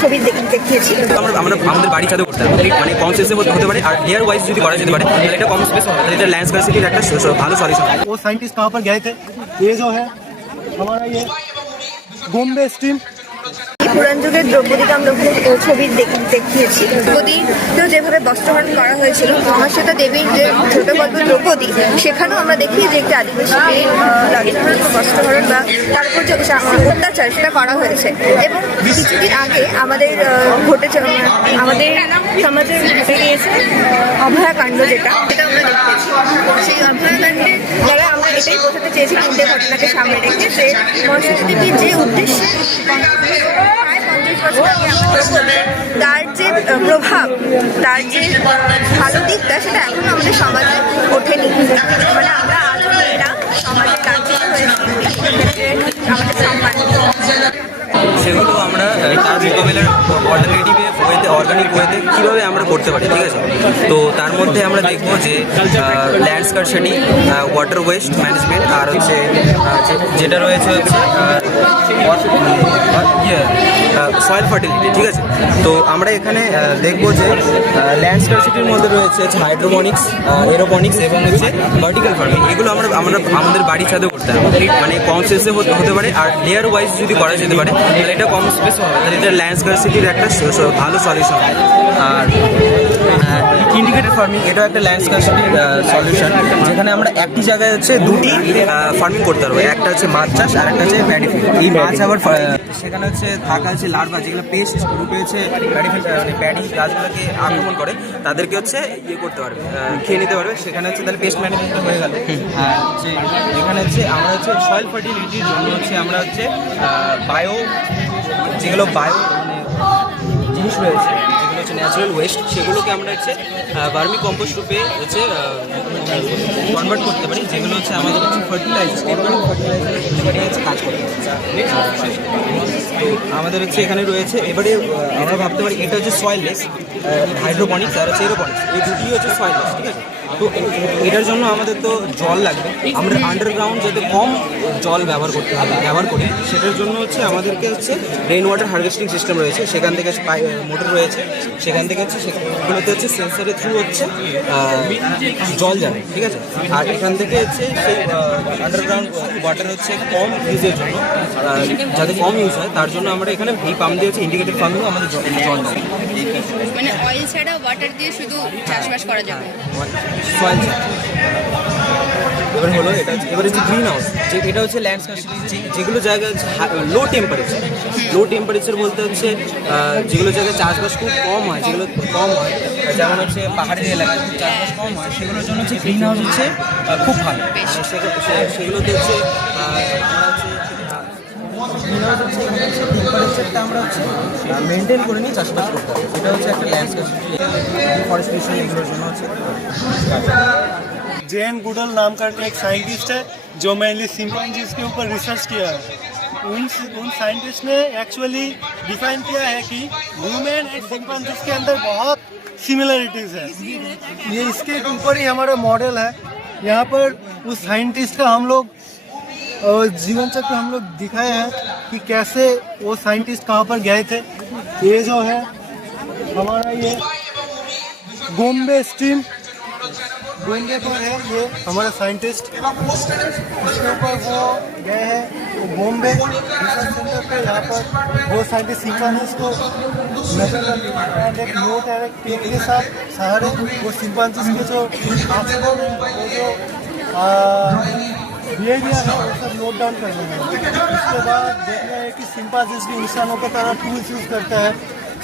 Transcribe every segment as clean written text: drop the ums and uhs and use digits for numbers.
ছবি দেখিয়েছি। আমরা আমাদের বাড়ি ছাদে করতে পারি, মানে কম স্পেসে হতে পারে, আর লেয়ার ওয়াইজ যদি করা যেতে পারে তাহলে এটা কম স্পেস হবে, এটা ল্যান্ড স্কারসিটির একটা ভালো সলিউশন। वो साइंटिस्ट कहाँ पर गए थे? ये जो है हमारा ये बॉम्बे स्ट्रीम। পুরান যুগের দ্রৌপদীকে আমরা ওখানে ছবি দেখিয়েছি। দ্রৌপদীকেও যেভাবে বস্ত্রহরণ করা হয়েছিল, মহাশ্বেতা দেবীর যে ছোট গল্প দ্রৌপদী, সেখানেও আমরা দেখি যে একটি আদিবাসীকে লাঞ্ছনা বস্ত্রহরণ বা তার উপর যে অত্যাচার সেটা করা হয়েছে। এবং কিছুদিন আগে আমাদের ঘটেছে, আমাদের সমাজে ঘটে গিয়েছে অভয়াকাণ্ড, যেটা আমরা দেখিয়েছি। সেই অভয়াকাণ্ডে দ্বারা আমরা এটাই বোঝাতে চেয়েছি, তিনটে ঘটনাকে সামনে রেখে, যে মহাশ্বেতা দেবীর যে উদ্দেশ্যে তার যে প্রভাব, তার যে ভালো দিকটা, সেটা এখনো আমাদের সমাজে ওঠেনি। মানে আমরা আজও মেয়েরা সমাজে লাঞ্ছিত হয়েছি, আমাদের সম্মান সেগুলো আমরা তার মোকাবিলার অর্গানিক ওয়েতে কীভাবে আমরা করতে পারি, ঠিক আছে। তো তার মধ্যে আমরা দেখবো যে land scarcity, water waste management, আর হচ্ছে যেটা রয়েছে হচ্ছে সয়েল ফার্টিলিটি, ঠিক আছে। তো আমরা এখানে দেখবো যে ল্যান্ড স্কারসিটির মধ্যে রয়েছে হচ্ছে হাইড্রোপনিক্স, এরোপনিক্স এবং হচ্ছে ভার্টিক্যাল ফার্মিং। এগুলো আমরা আমাদের বাড়ি ছাদেও করতে পারি, মানে কম স্পেসে হতে পারে, আর লেয়ার ওয়াইজ যদি করা যেতে পারে তাহলে এটা কম স্পেস হবে, তাহলে এটা ল্যান্ড স্কারসিটির একটা ভালো সলিউশন। আর ইন্ডিকেটেড ফার্মিং, এটাও একটা ল্যান্ড স্কারসিটির সলিউশন, যেখানে আমরা একটি জায়গায় হচ্ছে দুটি ফার্মিং করতে পারবো, একটা হচ্ছে মাছ চাষ আর একটা হচ্ছে প্যাডি ফিল্ড। এই মাছ আবার সেখানে হচ্ছে থাকা হচ্ছে লার্ভা, যেগুলো পেস্ট রূপে হচ্ছে প্যাডি গাছগুলোকে আক্রমণ করে, তাদেরকে হচ্ছে ইয়ে করতে পারবে, খেয়ে নিতে পারবে। সেখানে হচ্ছে তাহলে পেস্ট ম্যানেজমেন্ট হয়ে গেল। আর হচ্ছে এখানে হচ্ছে আমরা হচ্ছে সয়েল ফার্টিলিটির জন্য হচ্ছে আমরা হচ্ছে যেগুলো বায়ো জিনিস রয়েছে, যেগুলো হচ্ছে ন্যাচারাল ওয়েস্ট, সেগুলোকে আমরা হচ্ছে ভার্মি কম্পোস্ট রূপে হচ্ছে কনভার্ট করতে পারি, যেগুলো হচ্ছে আমাদের হচ্ছে ফার্টিলাইজার, অর্গানিক ফার্টিলাইজার হচ্ছে কাজ করতে পারি। তো আমাদের হচ্ছে এখানে রয়েছে, এবারে আমরা ভাবতে পারি এটা হচ্ছে সয়েললেস হাইড্রোপনিক্স আর হচ্ছে এরোপনিক্স, এই দুটি হচ্ছে সয়েললেস, ঠিক আছে। তো এটার জন্য আমাদের তো জল লাগবে, আমরা আন্ডারগ্রাউন্ড যাতে কম জল ব্যবহার করি, সেটার জন্য হচ্ছে আমাদেরকে হচ্ছে রেইন ওয়াটার হারভেস্টিং সিস্টেম রয়েছে, সেখান থেকে মোটর রয়েছে, সেখান থেকে হচ্ছে সেগুলোতে হচ্ছে সেন্সারের থ্রু হচ্ছে জল যাবে, ঠিক আছে। আর এখান থেকে হচ্ছে সেই আন্ডারগ্রাউন্ড ওয়াটার হচ্ছে কম ইউজের জন্য, যাতে কম ইউজ হয় তার জন্য আমরা এখানে এই পাম্প দিয়ে হচ্ছে ইন্ডিকেটেড ফার্মিংও আমাদের জল দেয়, মানে অয়েল ছাড়া ওয়াটার দিয়ে শুধু চাষবাস করা যাবে। সয়েল এবার হলো এবার হচ্ছে গ্রিন হাউস, এটা হচ্ছে ল্যান্ড স্কারসিটি, যেগুলো জায়গা হচ্ছে লো টেম্পারেচার বলতে হচ্ছে যেগুলো জায়গায় চাষবাস খুব কম হয়, যেগুলো কম হয়, যেমন হচ্ছে পাহাড়ি এলাকায় চাষবাস কম হয়, সেগুলোর জন্য হচ্ছে গ্রিন হাউস হচ্ছে খুব ভালো। সেগুলোতে হচ্ছে টেম্পারেচারটা আমরা হচ্ছে মেনটেন করে নিয়ে চাষবাস করতে হবে, এটা হচ্ছে একটা ল্যান্ড স্কারসিটি, ফরেস্টেশন এগুলোর জন্য হচ্ছে। जेन गुडल नाम का एक साइंटिस्ट है जो मेनली चिंपैंजीज के ऊपर रिसर्च किया है। उन साइंटिस्ट ने एक्चुअली डिफाइन किया है कि ह्यूमन एंड चिंपैंजीज के अंदर बहुत सिमिलरिटीज़ है। ये इसके ऊपर ही हमारा मॉडल है। यहाँ पर उस साइंटिस्ट का हम लोग जीवन चक्र हम लोग दिखाए हैं कि कैसे वो साइंटिस्ट कहाँ पर गए थे। ये जो है हमारा ये बॉम्बे स्ट्रीम बॉम्बे पर है, ये हमारा साइंटिस्ट इसके ऊपर वो गए हैं बॉम्बे रिसर्च सेंटर पे। यहाँ पर वो साइंटिस्ट चिंपैंजीज को मेजर करते हैं एंड एक नोट है एक टेप के साथ सहारे वो चिंपैंजीज के जो आचरण है, वो जो बिहेवियर है, वो सब नोट डाउन करना है। उसके बाद देखना है कि चिंपैंजीज भी इंसानों की तरह टूल्स यूज़ करता है,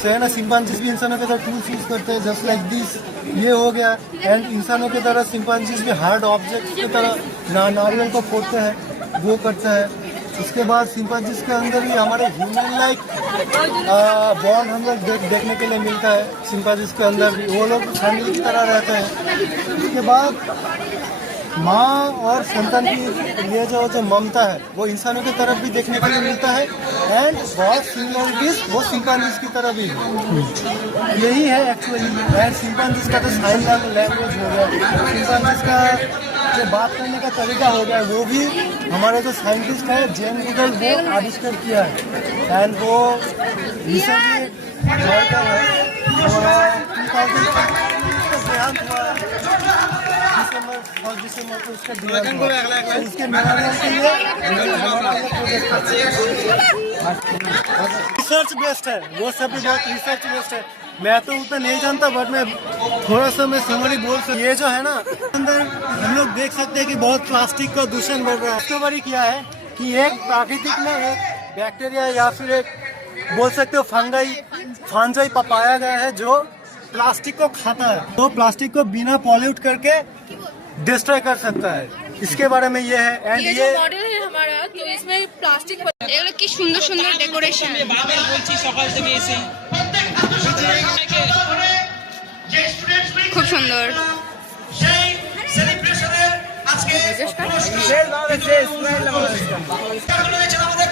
सही है ना। चिंपैंजीज भी इंसानों की तरह टूल्स यूज़ करते हैं, जस्ट लाइक दिस, ये हो गया। एंड इंसानों की तरह चिंपैंजीज भी हार्ड ऑब्जेक्ट्स की तरह नारियल को फोड़ते हैं, वो करता है। उसके बाद चिंपैंजीज के अंदर भी हमारे ह्यूमन लाइक बॉन्ड हम लोग देखने के लिए मिलता है। चिंपैंजीज के अंदर भी वो लोग फैमिली की तरह रहते हैं। उसके बाद माँ और संतान की ये जो ममता है वो इंसानों की तरफ भी देखने के लिए मिलता है एंड बहुत सिमिलरिटीज वो चिंपैंजीज की तरफ भी है। यही है एक्चुअली। एंड चिंपैंजीज का तो साइन लैंग्वेज हो गया, चिंपैंजीज का जो बात करने का तरीका हो गया वो भी हमारे जो साइंटिस्ट है जेन गूगल वो आविष्कार किया है एंड वो रिसेंटली वर्कर है और 2000 देहांत हुआ दिसंबर को उसका देहांत हुआ तो उसके मेमोरियल के लिए हमारा ये प्रोजेक्ट रिसर्च बेस्ड है वो सब भी बहुत रिसर्च बेस्ड है मैं तो उतना नहीं जानता बट मैं थोड़ा सा मैं समरी बोल सकता ये जो है ना अंदर हम लोग देख सकते हैं कि बहुत प्लास्टिक का दूषण बढ़ रहा है डिस्कवरी किया है कि एक प्राकृतिक में एक बैक्टीरिया या फिर एक बोल सकते हो फंजाई पाया गया है जो प्लास्टिक को खाता है तो प्लास्टिक को बिना पॉल्यूट करके डिस्ट्रॉय कर सकता है इसके बारे में ये है एंड ये जो मॉडल है हमारा तो इसमें प्लास्टिक এগুলো কি সুন্দর সুন্দর ডেকোরেশন বারবার বলছি সকাল থেকে এসে খুব সুন্দর সেই সেলিব্রেশনের আজকে রয়েছেন আমাদের